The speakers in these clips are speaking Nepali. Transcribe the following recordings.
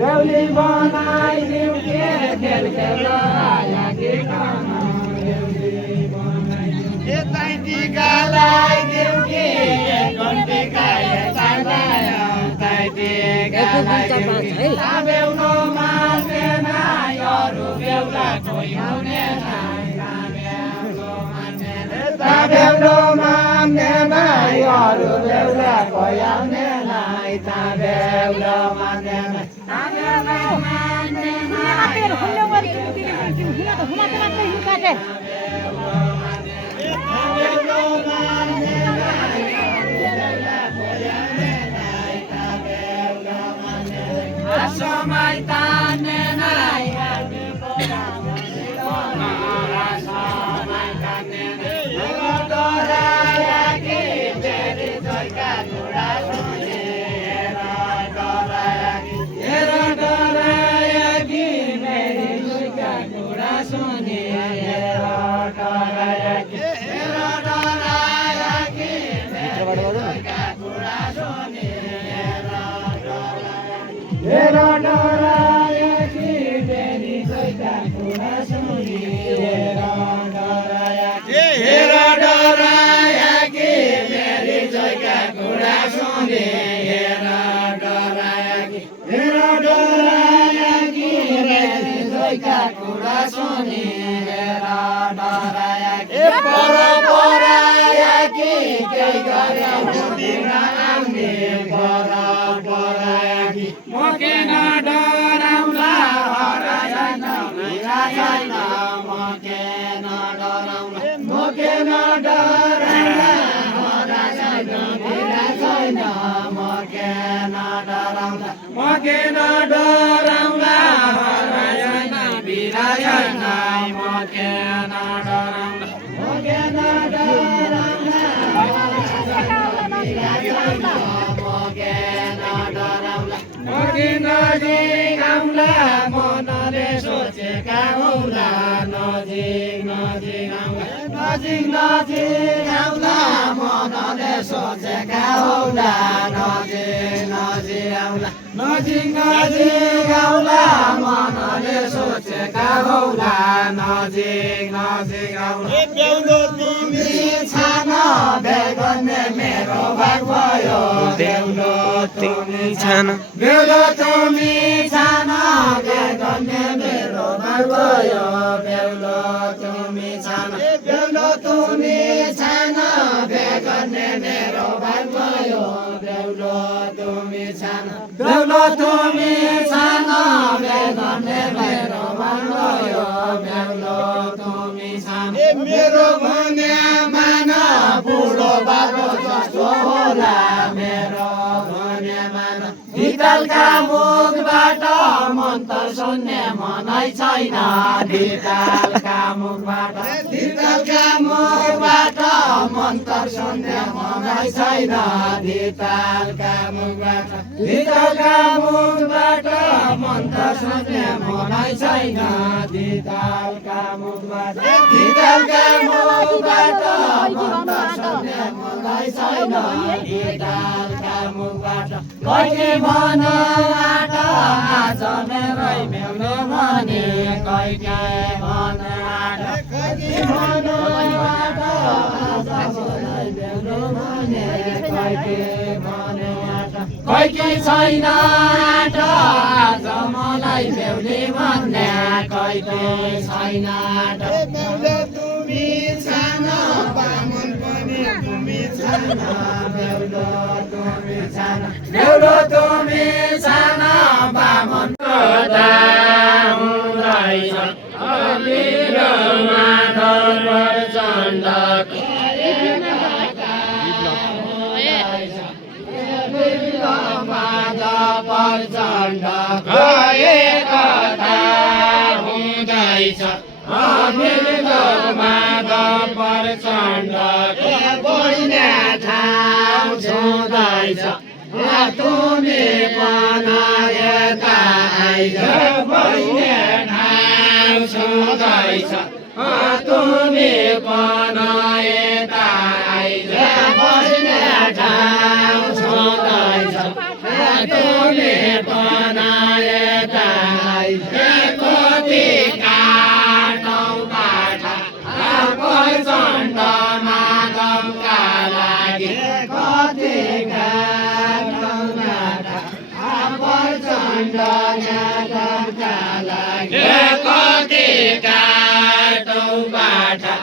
बेहुली बनाइदिउँ के खेल खेल्न लागि टिका लगाइदिउँ कि टिका बेहुलो मान्दैन अरू बेहुला कोही आउने बेहुलो मान्दैन अरू बेहुला कोही आउने बेहुलो मान्दैन समय तान्ने नाइ मनले सोचेका औला नजिक नजिक आउला मनले सोचेका औला नजिक नजिक आउला मनले सोचेका औला नजिक नजिक आउला बेहुलो तिमी छान बेगन्ने मेरो भाग भयो बेहुलो तिमी छान बेहुलो तिमी छान बेगन्ने मेरो भाग भयो बेहुलो तिमी छान बेहुलो तिमी छान बेगन्ने मेरो भाग भयो बेहुलो तिमी छान बेहुलो तिमी छान बेगन्ने मेरो भाग भयो बेहुलो तिमी छान मेरो भने मान बुढो बाबु जस्तो होला मेरो भने मान धितालका मुखबाट मन्त्र सुन्ने मनै छैन धितालका मुखबाट मन्त्र सुन्ने मनै छैन धितालका मुखबाट मन्त्र सुन्ने मनै छैन धितालका मुखबाट मन्त्र सुन्ने मनै छैन धितालका मुखबाट कहिले भन आट आज मेरै बेहुलो भने कहिले भन आट आज मेरै बेहुलो भने कहिले भन आट कहिले छैन आट आज मलाई बेहुली भन्ने कहिले छैन आट तुमी छान बामन पनि तुमी छान बेहुलो तुमी छान बामन हुँदैछ अबिलो माधव प्रचण्ड प्रचण्ड कथा हुँदैछ अबिलो माधव प्रचण्ड बढ्ने ठाउँ छुँदैछ तुमी बनाएका आइज बढ्ने ठाउँ छुँदैछ तुमी बनाएका आइज बढ्ने ठाउँ छुँदैछ तुमी बनाए दाई कति काटौँ बाटा प्रचण्ड माधवका लागि कति काटौँ बाटा प्रचण्ड माधवका लागि कति काटौँ बाटा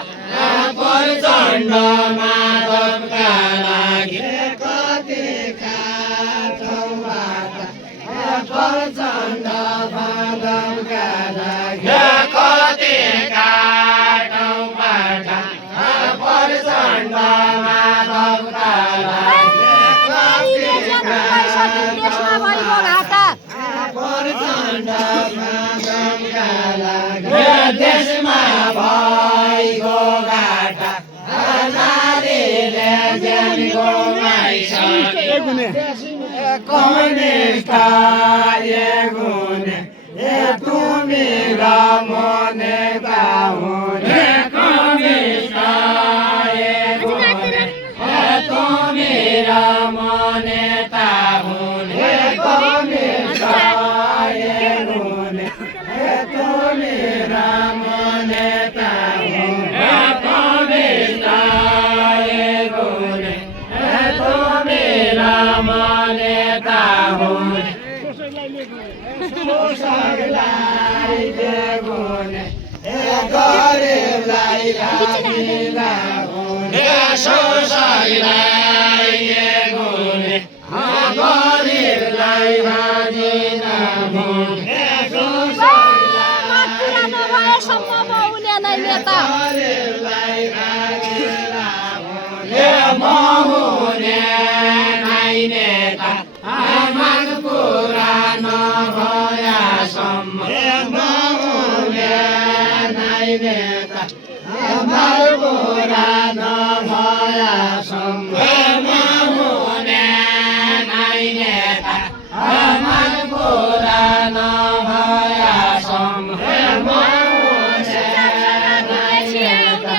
प्रचण्ड माधवका लागि कति काटौँ बाटा प्रचण्ड माधवका लागि कति काटौँ बाटा प्रचण्ड माधवका लागि प्रचण्ड माधवका लागि देशमा भइगयो घाटा नारीले ज्यान गुमाइसके कम्युनिस्ट गुने तुमी र मने हुने कम्युनिस्ट गुने तुमी र मने हुने कम्युनिस्ट गुने तुमी र मने हुने कम्युनिस्ट गुने तुमी र मने हुने शोषकलाई गुने गरिबलाई हाजिरा हुने शोषकलाई गुने गरिबलाई हाजिरा हुने गरिबलाई हाजिरा हुने महुने नाइ नेता आमाग पुरानो भयासम्म महुने नाइ नेता आमाग पुरानो भयासम्म महुने नाइ नेता आमाग पुरानो भयासम्म महुने नाइ नेता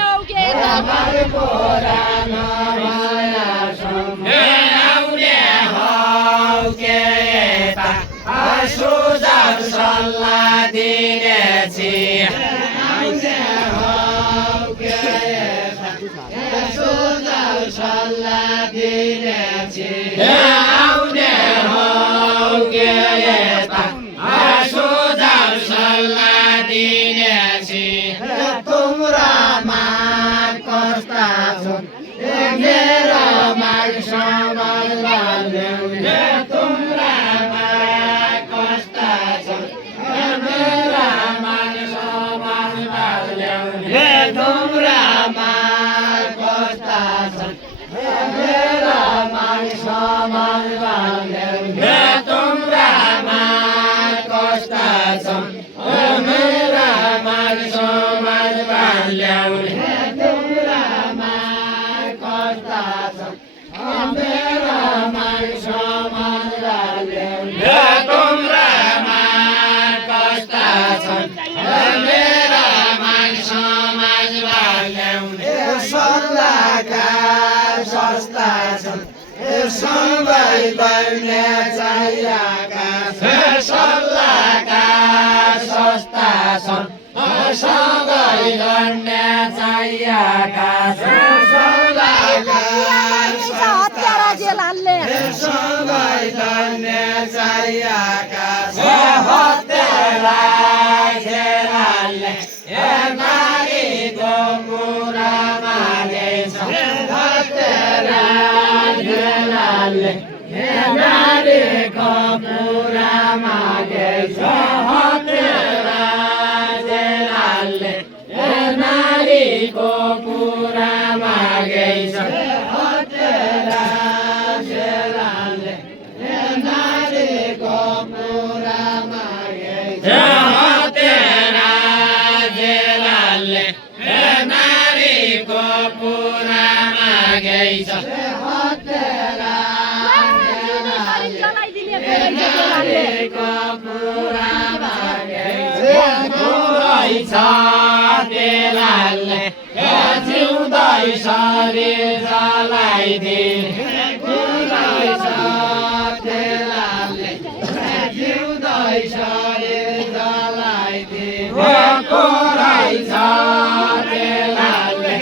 आमाग पुरानो भयासम्म सुझाव सल्लाह दिनेछि सुझाव सल्लाह दिनेछि आउने हो के यता सुझाव सल्लाह दिनेछि तुम्रा माग कस्ता छन् मेरा माग समाजले तुम्रा तुम्रा माग कस्ता छन् मेरा माग समाजले तुम्रा माग कस्ता छन् मेरा माग समाजले तुम्रा माग कस्ता छन् मेरा माग समाजले तुम्रा माग कस्ता छन् मेरा माग समाजले सल्लाहकार सस्ता छन् सँगै गर्ने चाहिएका सल्लाहकार सस्ता छन् सँगै गर्ने चाहिएका सल्लाहकार सँगै गर्ने चाहिएका हत्यारा खेलाले नारीको कुरा मागेछ हत्यारा खेलाले नारीको कुरा मागेछ हत्यारा खेलाले नारीको कुरा मागेछ हत्यारा खेलाले नारीको कुरा मागेछ हत्यारा खेलाले नारीको कुरा मागेछ हत्यारा नारीको कुरा मागेछ तेलाले जिउँदै शरीर जलाइदिने तेलाले कोराइ छाडेलाले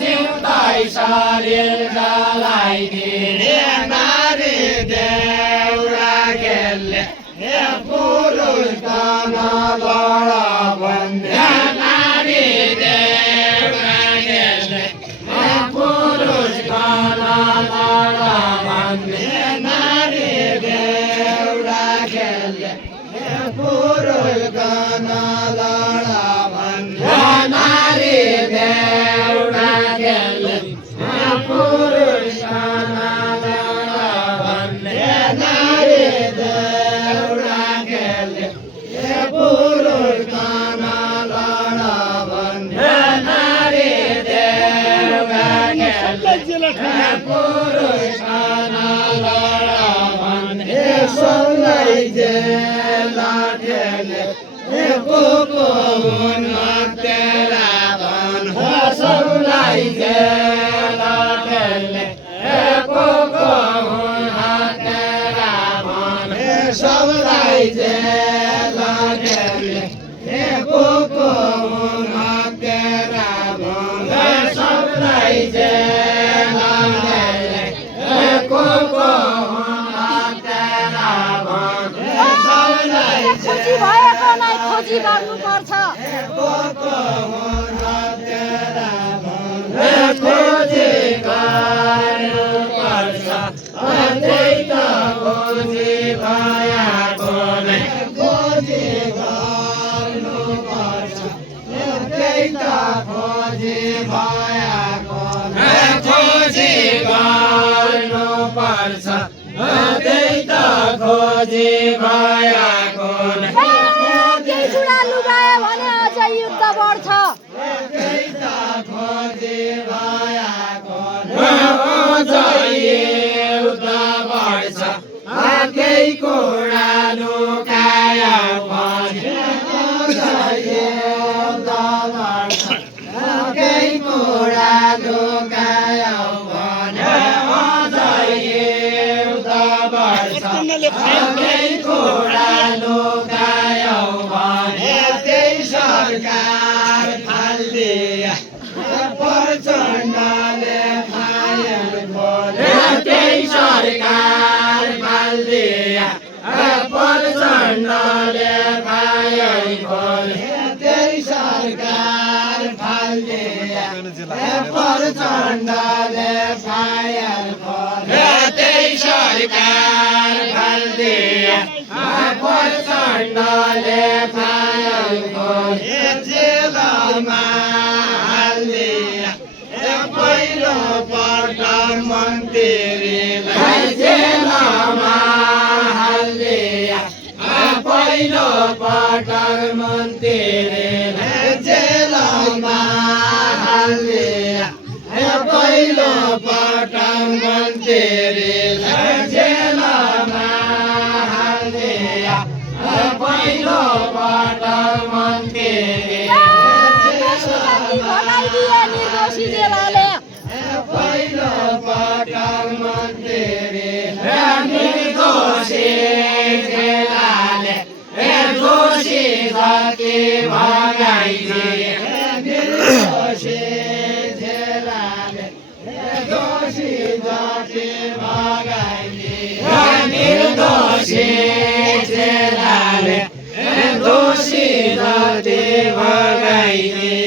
जिउँदै शरीर जलाइदिने नारी देउरा खेल्ने पुरुष तन लडा भन्ने नारी देउरा खेल्ने पुरुष तन लडा भन्ने नारी देउरा खेल्ने पुरुष तन लडा भन्ने नारी देउरा खेल्ने पुरुष तन लडा भन्ने नारी देउरा खेल्ने पुरुष तन लडा भन्ने नारी देउरा खेल्ने पुरुष तन लडा भन्ने सबलाई जेला खेल्ने को हुन तेरा भन सबलाई जेला खेल्ने को हुन तेरा भन सबलाई जेला खेल्ने को हुन तेरा भन सबलाई जेला खेल्ने को हुन तेरा भन सबलाई खोजी भएको नै खोजी गर्नुपर्छ खोजी गर्नुपर्छ त्यही त खोजी भएको नै खोजी गर्नुपर्छ त्यही त खोजी भएको नै खोजी गर्नुपर्छ त्यही त खोजी भएको नै केही चुडा लुगायो भने अझ युद्ध बढ्छ खोजी भएको युद्ध बढ्छ केही कुरा लुकायो भने युद्ध बढ्छ केही कुरा लुकायो भने युद्ध बढ्छ केही कुरा लुकायो भने त्यही सरकार फाल्दिया प्रचण्डले फायर खोले त्यही सरकार फाल्दिया प्रचण्डले फायर खोले त्यही सरकार फाल्दिया प्रचण्डले फायर खोले त्यही सरकार फाल्दिया प्रचण्डले फायर खोले जेलमा हाल्दिया पहिलो पटक मन्त्रीलाई जेलमा हाल्दिया पहिलो पटक मन्त्रीलाई जेलमा हाल्दिया पहिलो पटक मन्त्रीलाई जेलमा हाल्दिया पहिलो पटक मन्त्रीलाई बनाइदिए निर्दोषी जेलाले पहिलो पटक मन्त्रीले दोषी जेलाले दोषी जाति भगाइदिए निर्दोषी जेलाले दोषी जाति भगाइदिए निर्दोषी जेलाले दोषी जाति भगाइदिए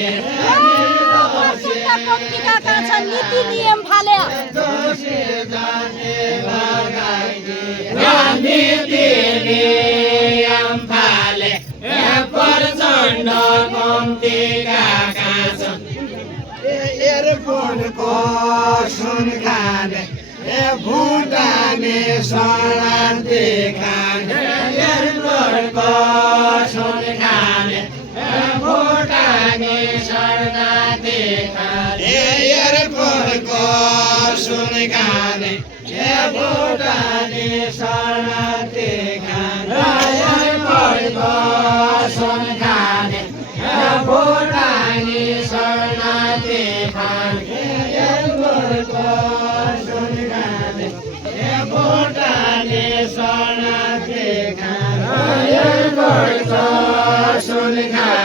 पत्रिकाका छन् नीति नियम फाले नीति नियम फाले प्रचण्ड कम्तीका छन् एयरपोर्टको सुन खाने भुटाने शरणार्थी खाने एयरपोर्टको सुन खाने भुटाने शरणार्थी खाने एयरपोर्टको सुन खाने भुटाने शरणार्थी खाने एयरपोर्टको सुन खाने भुटाने शरणार्थी खाने एयरपोर्टको सुन खाने भुटाने शरणार्थी खाने एयरपोर्टको सुन खाने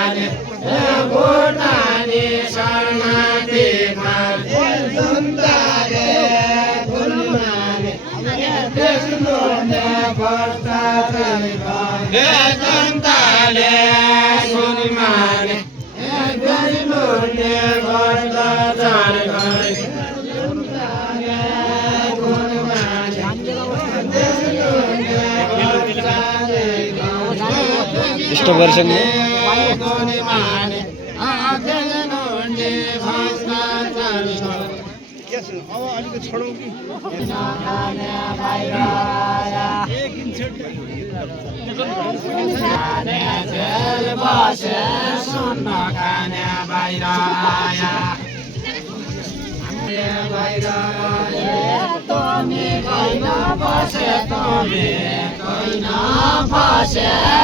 भ्रष्टाचारी हे जनताले सुनि मागे गरी लुट्ने भ्रष्टाचार गरे स्टॉप वर्षन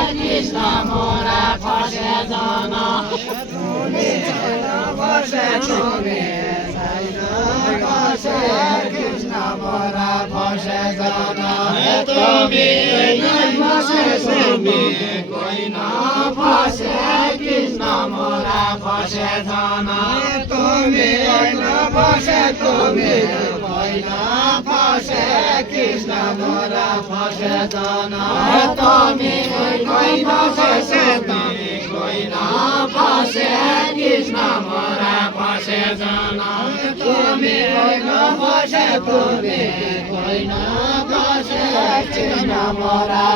कृष्ण मोरा फसे जन कृष्ण मोरा फसे जन कोही न फसे कृष्ण मोरा फसे जन कोही न फसे कोही न फसे कृष्ण मोरा फसे जन कोही न फसे कोही न फसे कृष्ण मोरा फसे जन कोही न फसे कोही न फसे कृष्ण मोरा